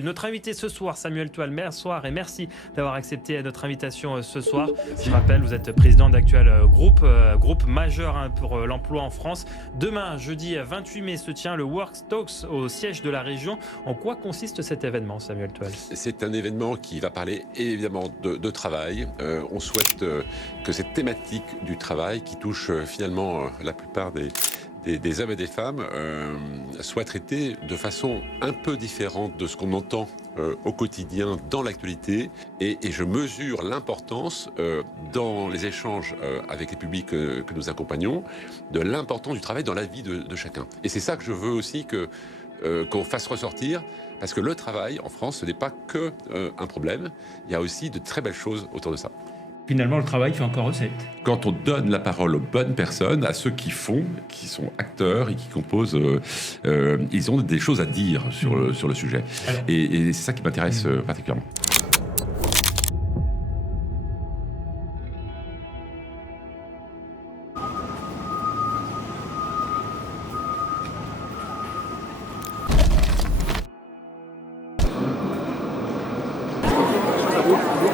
Notre invité ce soir, Samuel Toile, bonsoir et merci d'avoir accepté notre invitation ce soir. Je rappelle, vous êtes président d'Actuel groupe majeur pour l'emploi en France. Demain, jeudi 28 mai, se tient le Work Talks au siège de la région. En quoi consiste cet événement, Samuel Toile? C'est un événement qui va parler évidemment de travail. On souhaite que cette thématique du travail qui touche finalement la plupart des hommes et des femmes soit traitée de façon un peu différente de ce qu'on entend au quotidien dans l'actualité. Et je mesure l'importance dans les échanges avec les publics que nous accompagnons, de l'importance du travail dans la vie de chacun. Et c'est ça que je veux aussi qu'on fasse ressortir, parce que le travail en France, ce n'est pas que un problème, il y a aussi de très belles choses autour de ça. Finalement, le travail fait encore recette. Quand on donne la parole aux bonnes personnes, à ceux qui font, qui sont acteurs et qui composent, ils ont des choses à dire sur le sujet. Et c'est ça qui m'intéresse particulièrement.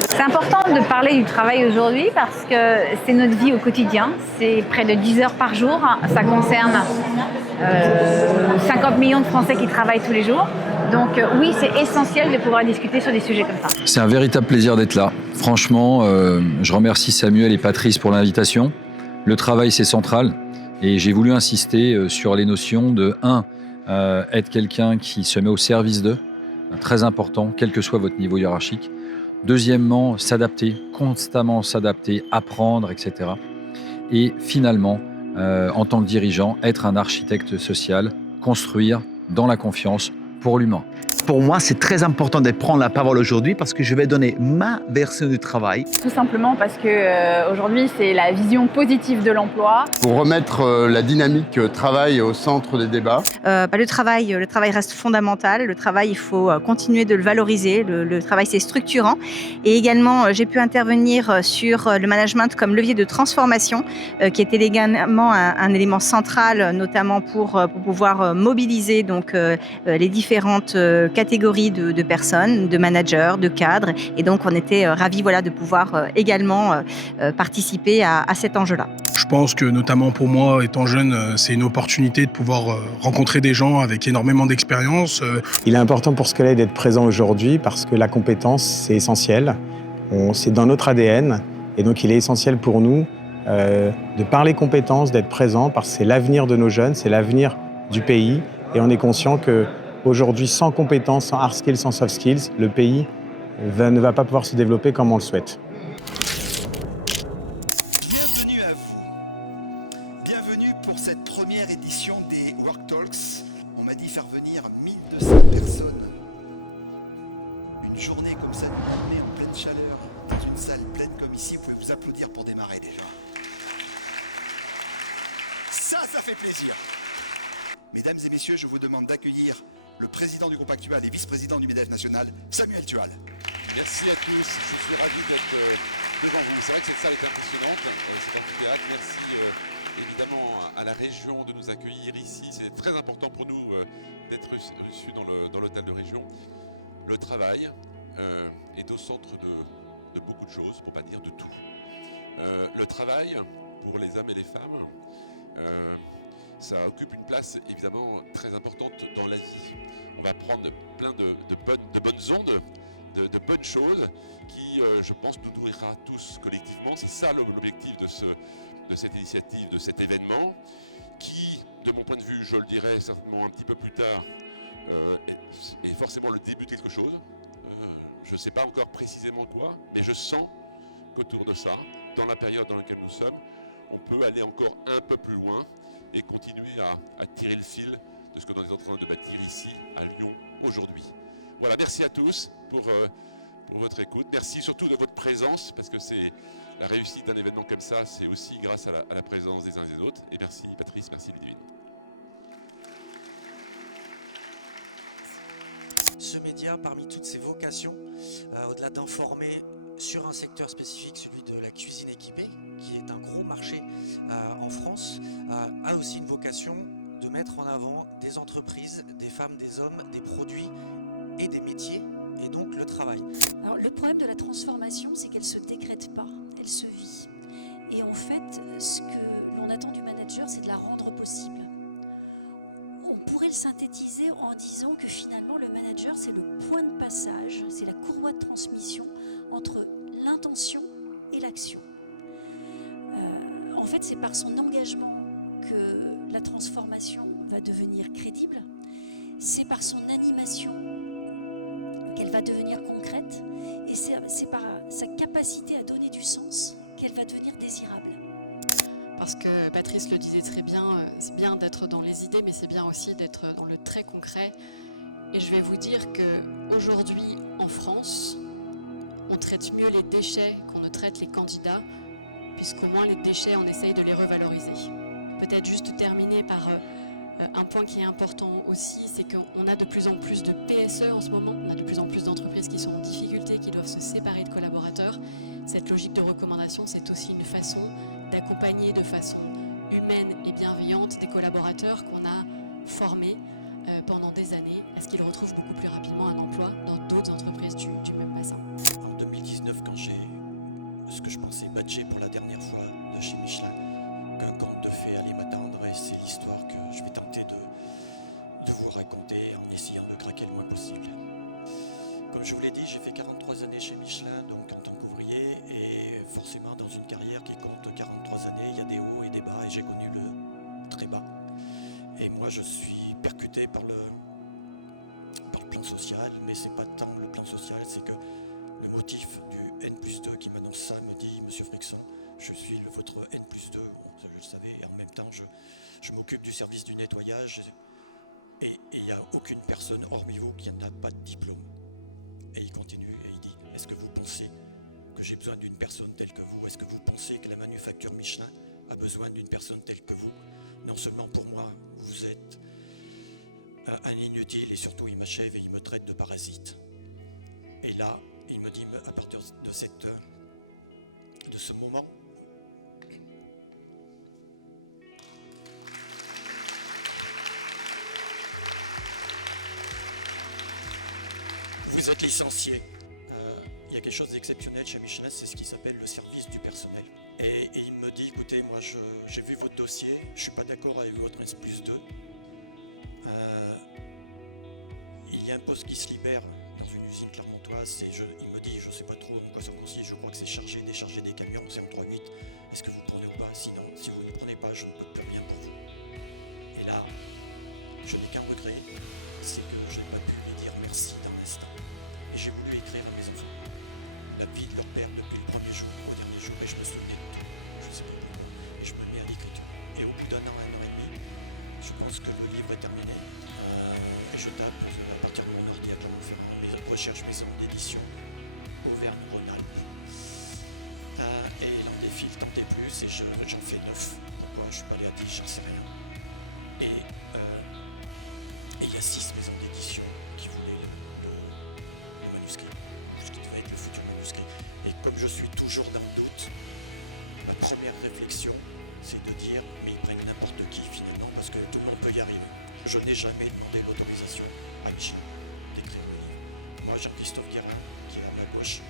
C'est important de parler du travail aujourd'hui parce que c'est notre vie au quotidien. C'est près de 10 heures par jour. Ça concerne 50 millions de Français qui travaillent tous les jours. Donc oui, c'est essentiel de pouvoir discuter sur des sujets comme ça. C'est un véritable plaisir d'être là. Franchement, je remercie Samuel et Patrice pour l'invitation. Le travail, c'est central. Et j'ai voulu insister sur les notions de être quelqu'un qui se met au service d'eux. Très important, quel que soit votre niveau hiérarchique. Deuxièmement, s'adapter, constamment s'adapter, apprendre, etc. Et finalement, en tant que dirigeant, être un architecte social, construire dans la confiance pour l'humain. Pour moi, c'est très important de prendre la parole aujourd'hui parce que je vais donner ma version du travail. Tout simplement parce que aujourd'hui, c'est la vision positive de l'emploi. Pour remettre la dynamique travail au centre des débats. Le travail reste fondamental. Le travail, il faut continuer de le valoriser. Le travail, c'est structurant. Et également, j'ai pu intervenir sur le management comme levier de transformation, qui était également un élément central, notamment pour pouvoir mobiliser donc les différentes catégories de personnes, de managers, de cadres. Et donc, on était ravis de pouvoir également participer à cet enjeu-là. Je pense que notamment pour moi, étant jeune, c'est une opportunité de pouvoir rencontrer des gens avec énormément d'expérience. Il est important pour Scalade d'être présent aujourd'hui parce que la compétence, c'est essentiel. C'est dans notre ADN et donc il est essentiel pour nous de parler compétences, d'être présent parce que c'est l'avenir de nos jeunes, c'est l'avenir du pays et on est conscient qu'aujourd'hui, sans compétences, sans hard skills, sans soft skills, le pays ne va pas pouvoir se développer comme on le souhaite. Bienvenue à vous. Bienvenue pour cette première édition des Work Talks. On m'a dit faire venir 1200 personnes. Une journée comme ça du mois de mai en pleine chaleur, dans une salle pleine comme ici, vous pouvez vous applaudir pour démarrer déjà. Ça fait plaisir. Mesdames et messieurs, je vous demande d'accueillir le président du groupe Actuel et vice-président du MEDEF national, Samuel Toile. Merci à tous, je suis ravi d'être devant vous. C'est vrai que cette salle est impressionnante, cet amphithéâtre. Merci évidemment à la région de nous accueillir ici. C'est très important pour nous d'être reçus dans l'hôtel de région. Le travail est au centre de beaucoup de choses, pour ne pas dire de tout. Le travail, pour les hommes et les femmes, ça occupe une place évidemment très importante dans la vie. On va prendre plein de bonnes ondes, de bonnes choses qui, je pense, nous nourrira tous collectivement. C'est ça l'objectif de cette initiative, de cet événement, qui, de mon point de vue, je le dirai certainement un petit peu plus tard, est forcément le début de quelque chose. Je ne sais pas encore précisément quoi, mais je sens qu'autour de ça, dans la période dans laquelle nous sommes, on peut aller encore un peu plus loin et continuer à tirer le fil de ce que l'on est en train de bâtir ici, à Lyon, aujourd'hui. Voilà, merci à tous pour votre écoute. Merci surtout de votre présence, parce que c'est la réussite d'un événement comme ça, c'est aussi grâce à la présence des uns et des autres. Et merci Patrice, merci Ludivine. Ce média, parmi toutes ses vocations, au-delà d'informer sur un secteur spécifique, celui de la cuisine équipée, qui est un gros marché en France, a aussi une vocation de mettre en avant des entreprises, des femmes, des hommes, des produits et des métiers, et donc le travail. Alors, le problème de la transformation, c'est qu'elle ne se décrète pas, elle se vit. Et en fait, ce que l'on attend du manager, c'est de la rendre possible. On pourrait le synthétiser en disant que finalement, le manager, c'est le point de passage, c'est la courroie de transmission entre l'intention et l'action. En fait, c'est par son engagement que la transformation va devenir crédible. C'est par son animation qu'elle va devenir concrète. Et c'est par sa capacité à donner du sens qu'elle va devenir désirable. Parce que Patrice le disait très bien, c'est bien d'être dans les idées, mais c'est bien aussi d'être dans le très concret. Et je vais vous dire qu'aujourd'hui, en France, on traite mieux les déchets qu'on ne traite les candidats, puisqu'au moins les déchets, on essaye de les revaloriser. Peut-être juste terminer par un point qui est important aussi, c'est qu'on a de plus en plus de PSE en ce moment, on a de plus en plus d'entreprises qui sont en difficulté, qui doivent se séparer de collaborateurs. Cette logique de recommandation, c'est aussi une façon d'accompagner de façon humaine et bienveillante des collaborateurs qu'on a formés pendant des années à ce qu'ils retrouvent beaucoup plus rapidement un emploi dans d'autres entreprises du même bassin. En 2019, quand j'ai ce que je pensais badger pour la dernière fois de chez Michelin, qu'un conte de fées allait m'attendre, et c'est l'histoire que je vais tenter de vous raconter en essayant de craquer le moins possible. Comme je vous l'ai dit, j'ai fait 43 années chez Michelin, donc en tant qu'ouvrier, et forcément dans une carrière qui compte 43 années, il y a des hauts et des bas, et j'ai connu le très bas. Et moi, je suis percuté par le plan social, mais c'est pas tant le plan social, c'est que le motif du N+2 qui m'annonce ça me dit, Monsieur Frixon, je suis votre N+2, bon, ça je le savais, et en même temps, je m'occupe du service du nettoyage, et il n'y a aucune personne, hormis vous, qui n'a pas de diplôme. Et il continue et il dit, est-ce que vous pensez que j'ai besoin d'une personne telle que vous? Est-ce que vous pensez que la manufacture Michelin a besoin d'une personne telle que vous? Non seulement pour moi, vous êtes un inutile, et surtout il m'achève et il me traite de parasite. Et là, il me dit, à partir de ce moment, vous êtes licencié. Il y a quelque chose d'exceptionnel chez Michelin, c'est ce qui s'appelle le service du personnel. Et il me dit, écoutez, moi j'ai vu votre dossier, je ne suis pas d'accord avec votre N+2. Il y a un poste qui se libère dans une usine clermontoise, il me dit, je ne sais pas trop en quoi ça consiste, je crois que c'est charger, décharger des camions, c'est en 3-8. Est-ce que vous prenez ou pas? Sinon, si vous ne prenez pas, je ne peux plus rien pour vous. Et là, je n'ai qu'un regret, c'est que je n'ai pas pu lui dire merci dans l'instant. Et j'ai voulu écrire à mes enfants la vie de leur père depuis le premier jour au dernier jour, et je me souvenais de tout, je ne sais pas pourquoi, et je me mets à l'écriture. Et au bout d'un an et demi, je pense que le livre est terminé, et je tape à partir de mon ordi à Clermont-Ferrand, mes recherches maison d'édition Auvergne-Rhône-Alpes. Et il en défile tant et plus, et j'en fais 9. Pourquoi je ne suis pas allé à 10, j'en sais rien. Et il y a 6 maisons d'édition qui voulaient le manuscrit, ou ce qui devait être le futur manuscrit. Et comme je suis toujours dans le doute, ma première réflexion, c'est de dire, mais ils prennent n'importe qui finalement, parce que tout le monde peut y arriver. Je n'ai jamais demandé l'autorisation à Michelin d'écrire le livre. Moi, Jean-Christophe Guérin, qui est à ma gauche,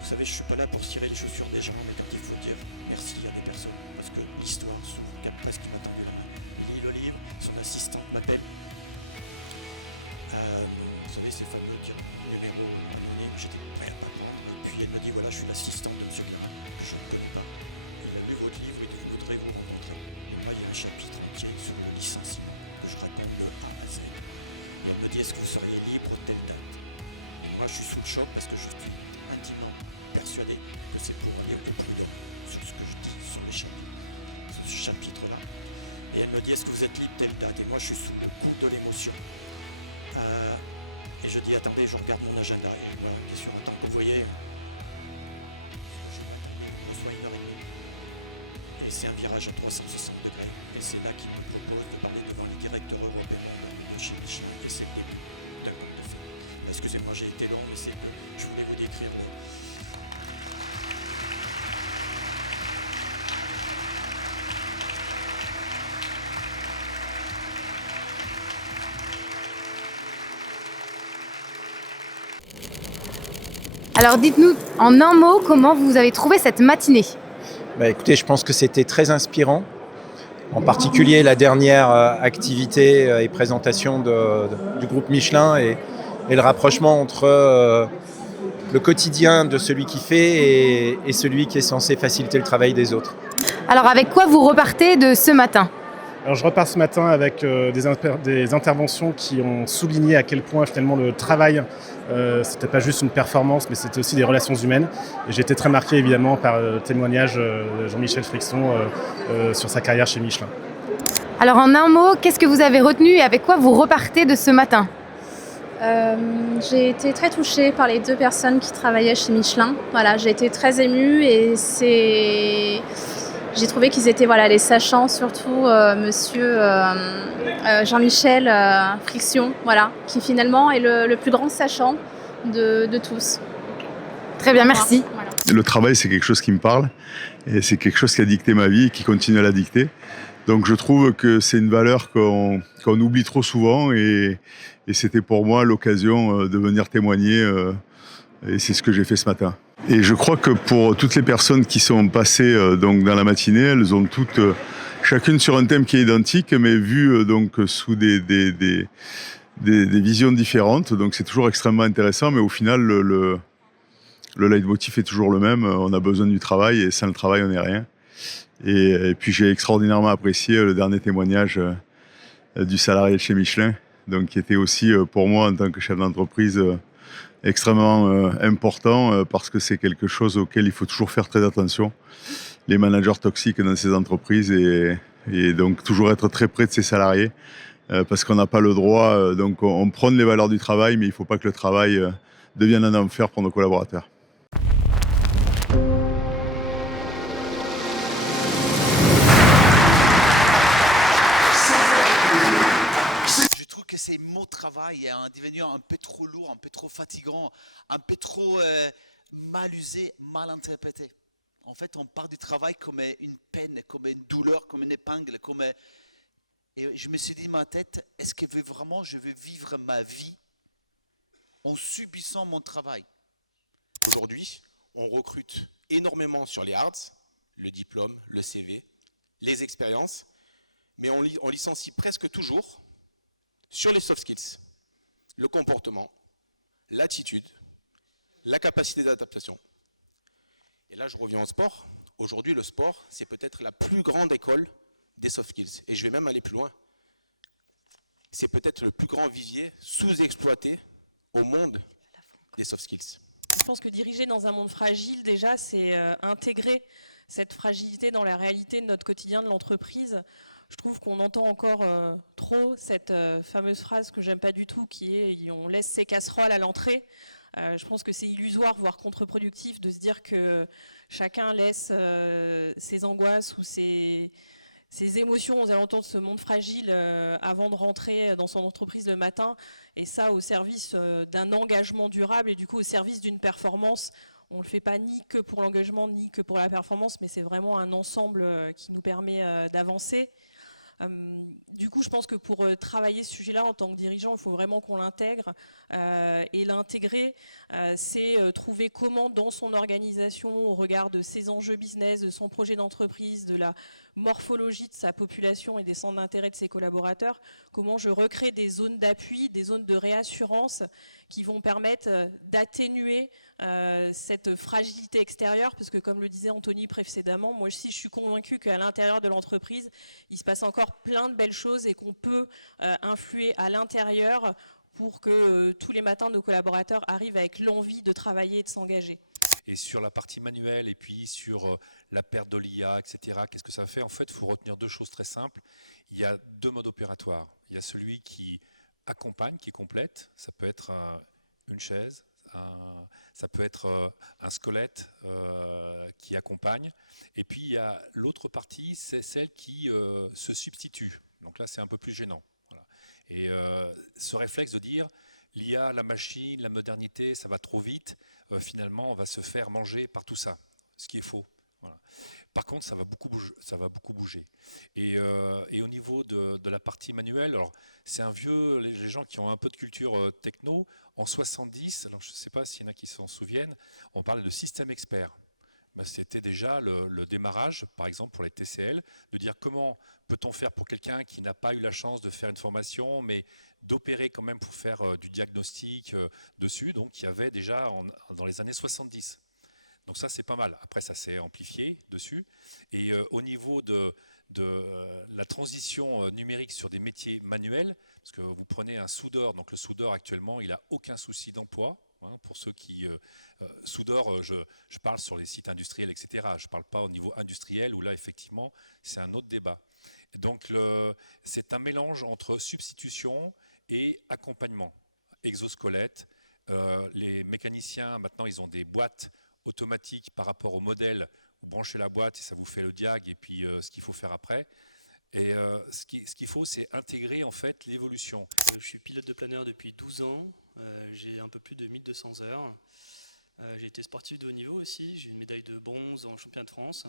vous savez, je ne suis pas là pour cirer les chaussures des gens, mais quand il faut dire merci à des personnes, parce que l'histoire s'ouvre parce qu'il m'a tendu la main. Il lit le livre, son assistante m'appelle. Vous savez, ces fameux numéros anonymes, j'étais prêt à pas prendre. Et puis elle me dit, voilà, je suis l'assistante de M. Guérin, que je ne connais pas. Il a lu votre livre, il voudrait vous rencontrer. Et moi, il y a un chapitre entier sur le licenciement, que je raconte de A à Z. Et elle me dit, est-ce que vous seriez libre telle date? Et moi, je suis sous le choc parce que je suis intimement persuadé que c'est pour aller au prud'homme sur ce que je dis sur les chapitres, sur ce chapitre-là. Et elle me dit, est-ce que vous êtes libre telle date? Et moi, je suis sous le coup de l'émotion. Et je dis, attendez, je regarde mon agenda. Et moi, bien sûr, en tant qu'envoyé, je m'attendais, il me reçoit 1h30. Et c'est un virage à 360 degrés. Et c'est là qu'il me propose de parler devant les directeurs Europe et Monde de chez Michelin. Et c'est le début d'un conte de fées. Excusez-moi, j'ai été long, mais c'est que je voulais vous décrire le... Alors dites-nous en un mot comment vous avez trouvé cette matinée. Écoutez, je pense que c'était très inspirant. En particulier la dernière activité et présentation du groupe Michelin et le rapprochement entre le quotidien de celui qui fait et celui qui est censé faciliter le travail des autres. Alors avec quoi vous repartez de ce matin ? Alors je repars ce matin avec des interventions qui ont souligné à quel point finalement le travail, c'était pas juste une performance, mais c'était aussi des relations humaines. Et j'ai été très marqué évidemment par le témoignage de Jean-Michel Frixon sur sa carrière chez Michelin. Alors en un mot, qu'est-ce que vous avez retenu et avec quoi vous repartez de ce matin ? J'ai été très touchée par les 2 personnes qui travaillaient chez Michelin. Voilà, j'ai été très émue et j'ai trouvé qu'ils étaient les sachants, surtout monsieur Jean-Michel Frixon, qui finalement est le plus grand sachant de tous. Très bien, merci. Voilà. Le travail, c'est quelque chose qui me parle et c'est quelque chose qui a dicté ma vie et qui continue à la dicter. Donc je trouve que c'est une valeur qu'on oublie trop souvent et c'était pour moi l'occasion de venir témoigner et c'est ce que j'ai fait ce matin. Et je crois que pour toutes les personnes qui sont passées donc dans la matinée, elles ont toutes chacune sur un thème qui est identique mais vu donc sous des visions différentes. Donc c'est toujours extrêmement intéressant mais au final le leitmotiv est toujours le même. On a besoin du travail et sans le travail on n'est rien. Et puis j'ai extraordinairement apprécié le dernier témoignage du salarié de chez Michelin, donc qui était aussi pour moi en tant que chef d'entreprise extrêmement important parce que c'est quelque chose auquel il faut toujours faire très attention. Les managers toxiques dans ces entreprises et donc toujours être très près de ses salariés parce qu'on n'a pas le droit, donc on prône les valeurs du travail mais il ne faut pas que le travail devienne un enfer pour nos collaborateurs. Je trouve que ces mots travail sont devenus un peu trop lourds, un peu trop fatigants, un peu trop mal usés, mal interprétés. En fait, on parle du travail comme une peine, comme une douleur, comme une épingle. Et je me suis dit dans ma tête, est-ce que vraiment je veux vivre ma vie en subissant mon travail ? Aujourd'hui, on recrute énormément sur les hards, le diplôme, le CV, les expériences, mais on licencie presque toujours sur les soft skills, le comportement, l'attitude, la capacité d'adaptation. Et là, je reviens au sport. Aujourd'hui, le sport, c'est peut-être la plus grande école des soft skills. Et je vais même aller plus loin. C'est peut-être le plus grand vivier sous-exploité au monde des soft skills. Je pense que diriger dans un monde fragile, déjà, c'est intégrer cette fragilité dans la réalité de notre quotidien de l'entreprise. Je trouve qu'on entend encore trop cette fameuse phrase que j'aime pas du tout, qui est « on laisse ses casseroles à l'entrée ». Je pense que c'est illusoire, voire contre-productif, de se dire que chacun laisse ses angoisses ou ses émotions aux alentours de ce monde fragile avant de rentrer dans son entreprise le matin, et ça au service d'un engagement durable et du coup au service d'une performance. On ne le fait pas ni que pour l'engagement ni que pour la performance, mais c'est vraiment un ensemble qui nous permet d'avancer. Du coup, je pense que pour travailler ce sujet-là en tant que dirigeant, il faut vraiment qu'on l'intègre. Et l'intégrer, c'est trouver comment dans son organisation, au regard de ses enjeux business, de son projet d'entreprise, de la morphologie de sa population et des centres d'intérêt de ses collaborateurs, comment je recrée des zones d'appui, des zones de réassurance qui vont permettre d'atténuer cette fragilité extérieure, parce que comme le disait Anthony précédemment, moi aussi je suis convaincue qu'à l'intérieur de l'entreprise, il se passe encore plein de belles choses et qu'on peut influer à l'intérieur pour que tous les matins nos collaborateurs arrivent avec l'envie de travailler et de s'engager. Et sur la partie manuelle et puis sur la perte de l'IA, etc., qu'est-ce que ça fait ? En fait, il faut retenir deux choses très simples. Il y a deux modes opératoires. Il y a celui qui accompagne, qui complète. Ça peut être une chaise, ça peut être un squelette qui accompagne. Et puis, il y a l'autre partie, c'est celle qui se substitue. Donc là, c'est un peu plus gênant. Voilà. Et ce réflexe de dire l'IA, la machine, la modernité, ça va trop vite, finalement, on va se faire manger par tout ça, ce qui est faux. Voilà. Par contre, ça va beaucoup bouger. Et au niveau de la partie manuelle, alors c'est un vieux, les gens qui ont un peu de culture techno, en 70, alors je ne sais pas s'il y en a qui s'en souviennent, on parlait de système expert. Ben, c'était déjà le démarrage, par exemple pour les TCL, de dire comment peut-on faire pour quelqu'un qui n'a pas eu la chance de faire une formation, mais d'opérer quand même pour faire du diagnostic dessus. Donc il y avait déjà dans les années 70. Donc ça, c'est pas mal. Après, ça s'est amplifié dessus. Et au niveau de la transition numérique sur des métiers manuels, parce que vous prenez un soudeur, donc le soudeur actuellement, il n'a aucun souci d'emploi. Hein, pour ceux qui soudeur, je parle sur les sites industriels, etc. Je ne parle pas au niveau industriel, où là, effectivement, c'est un autre débat. Donc c'est un mélange entre substitution et accompagnement. Exosquelette, les mécaniciens, maintenant, ils ont des boîtes automatique par rapport au modèle, vous branchez la boîte et ça vous fait le diag et puis ce qu'il faut faire après. Et ce qu'il faut, c'est intégrer en fait l'évolution. Je suis pilote de planeur depuis 12 ans, j'ai un peu plus de 1200 heures. J'ai été sportif de haut niveau aussi, j'ai une médaille de bronze en championnat de France.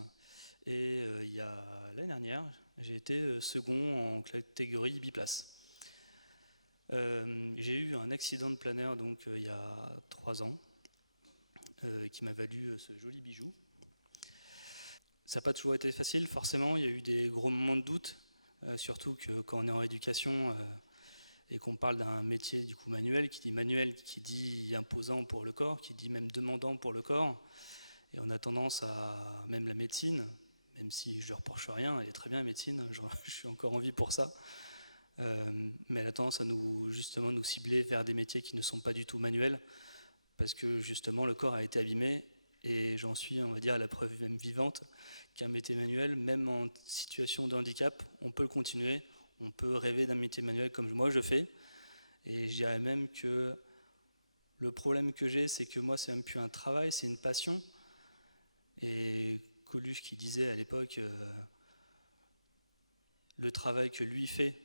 Et il y a l'année dernière, j'ai été second en catégorie biplace. J'ai eu un accident de planeur donc, il y a 3 ans. Qui m'a valu ce joli bijou. Ça n'a pas toujours été facile, forcément, il y a eu des gros moments de doute, surtout que quand on est en éducation et qu'on parle d'un métier du coup manuel, qui dit imposant pour le corps, qui dit même demandant pour le corps, et on a tendance à, même la médecine, même si je ne lui reproche rien, elle est très bien la médecine, je suis encore en vie pour ça, mais elle a tendance à nous cibler vers des métiers qui ne sont pas du tout manuels, parce que justement le corps a été abîmé et j'en suis, on va dire, à la preuve même vivante qu'un métier manuel, même en situation de handicap, on peut le continuer, on peut rêver d'un métier manuel comme moi je fais. Et je dirais même que le problème que j'ai, c'est que moi c'est même plus un travail, c'est une passion. Et Coluche qui disait à l'époque, le travail que lui fait,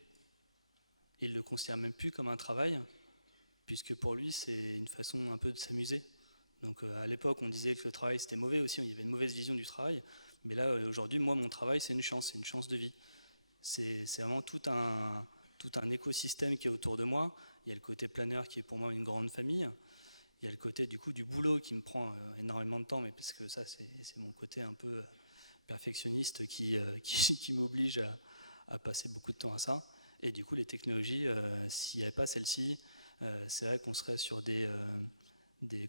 il ne le considère même plus comme un travail, puisque pour lui, c'est une façon un peu de s'amuser. Donc à l'époque, on disait que le travail, c'était mauvais aussi, il y avait une mauvaise vision du travail. Mais là, aujourd'hui, moi, mon travail, c'est une chance de vie. C'est vraiment tout un écosystème qui est autour de moi. Il y a le côté planeur qui est pour moi une grande famille. Il y a le côté du boulot qui me prend énormément de temps, mais parce que ça, c'est mon côté un peu perfectionniste qui m'oblige à passer beaucoup de temps à ça. Et du coup, les technologies, s'il n'y avait pas celle-ci, c'est vrai qu'on serait sur des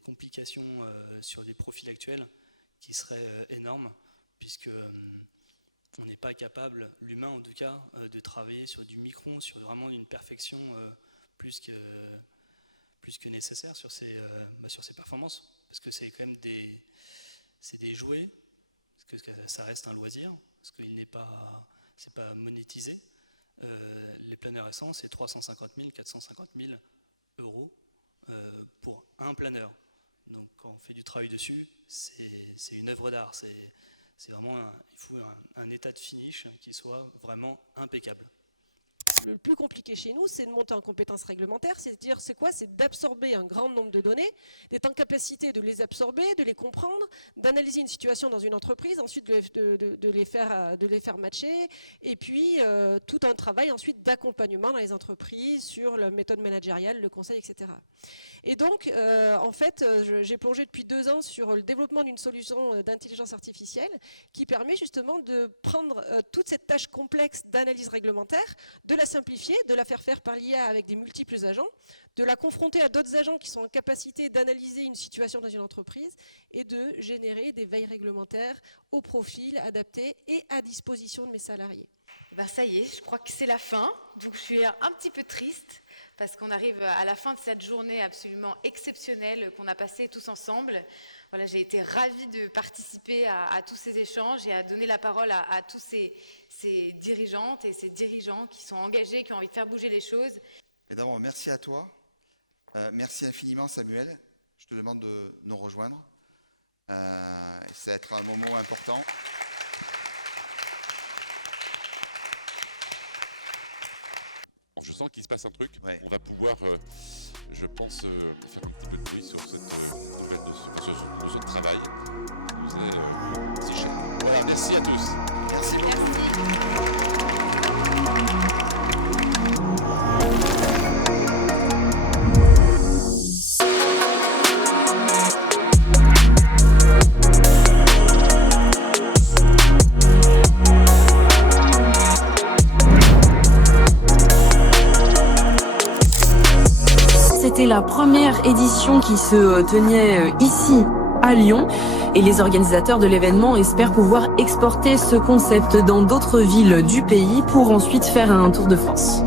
complications sur des profils actuels qui seraient énormes, puisque on n'est pas capable, l'humain en tout cas, de travailler sur du micron, sur vraiment une perfection plus que nécessaire sur ces performances, parce que c'est quand même des jouets, parce que ça reste un loisir, parce qu'il c'est pas monétisé. Les planeurs récents, c'est 350 000, 450 000 euros pour un planeur. Donc quand on fait du travail dessus, c'est une œuvre d'art. C'est vraiment il faut un état de finish qui soit vraiment impeccable. Le plus compliqué chez nous, c'est de monter en compétences réglementaires, c'est-à-dire c'est d'absorber un grand nombre de données, d'être en capacité de les absorber, de les comprendre, d'analyser une situation dans une entreprise, ensuite de les faire matcher, et puis tout un travail ensuite d'accompagnement dans les entreprises sur la méthode managériale, le conseil, etc. Et donc, en fait, j'ai plongé depuis 2 ans sur le développement d'une solution d'intelligence artificielle qui permet justement de prendre toute cette tâche complexe d'analyse réglementaire, de la simplifier, de la faire par l'IA avec des multiples agents, de la confronter à d'autres agents qui sont en capacité d'analyser une situation dans une entreprise et de générer des veilles réglementaires au profil adapté et à disposition de mes salariés. Ben ça y est, je crois que c'est la fin, donc je suis un petit peu triste parce qu'on arrive à la fin de cette journée absolument exceptionnelle qu'on a passée tous ensemble. Voilà, j'ai été ravie de participer à tous ces échanges et à donner la parole à tous ces dirigeantes et ces dirigeants qui sont engagés, qui ont envie de faire bouger les choses. Et d'abord, merci à toi. Merci infiniment, Samuel. Je te demande de nous rejoindre. Ça va être un moment important. Je sens qu'il se passe un truc. Ouais. On va pouvoir je pense, faire un petit peu de bruit sur cette nouvelle notion, enfin, sur cette notion de travail qui nous est si chère. Voilà, merci à tous. Merci beaucoup. C'était la première édition qui se tenait ici à Lyon et les organisateurs de l'événement espèrent pouvoir exporter ce concept dans d'autres villes du pays pour ensuite faire un tour de France.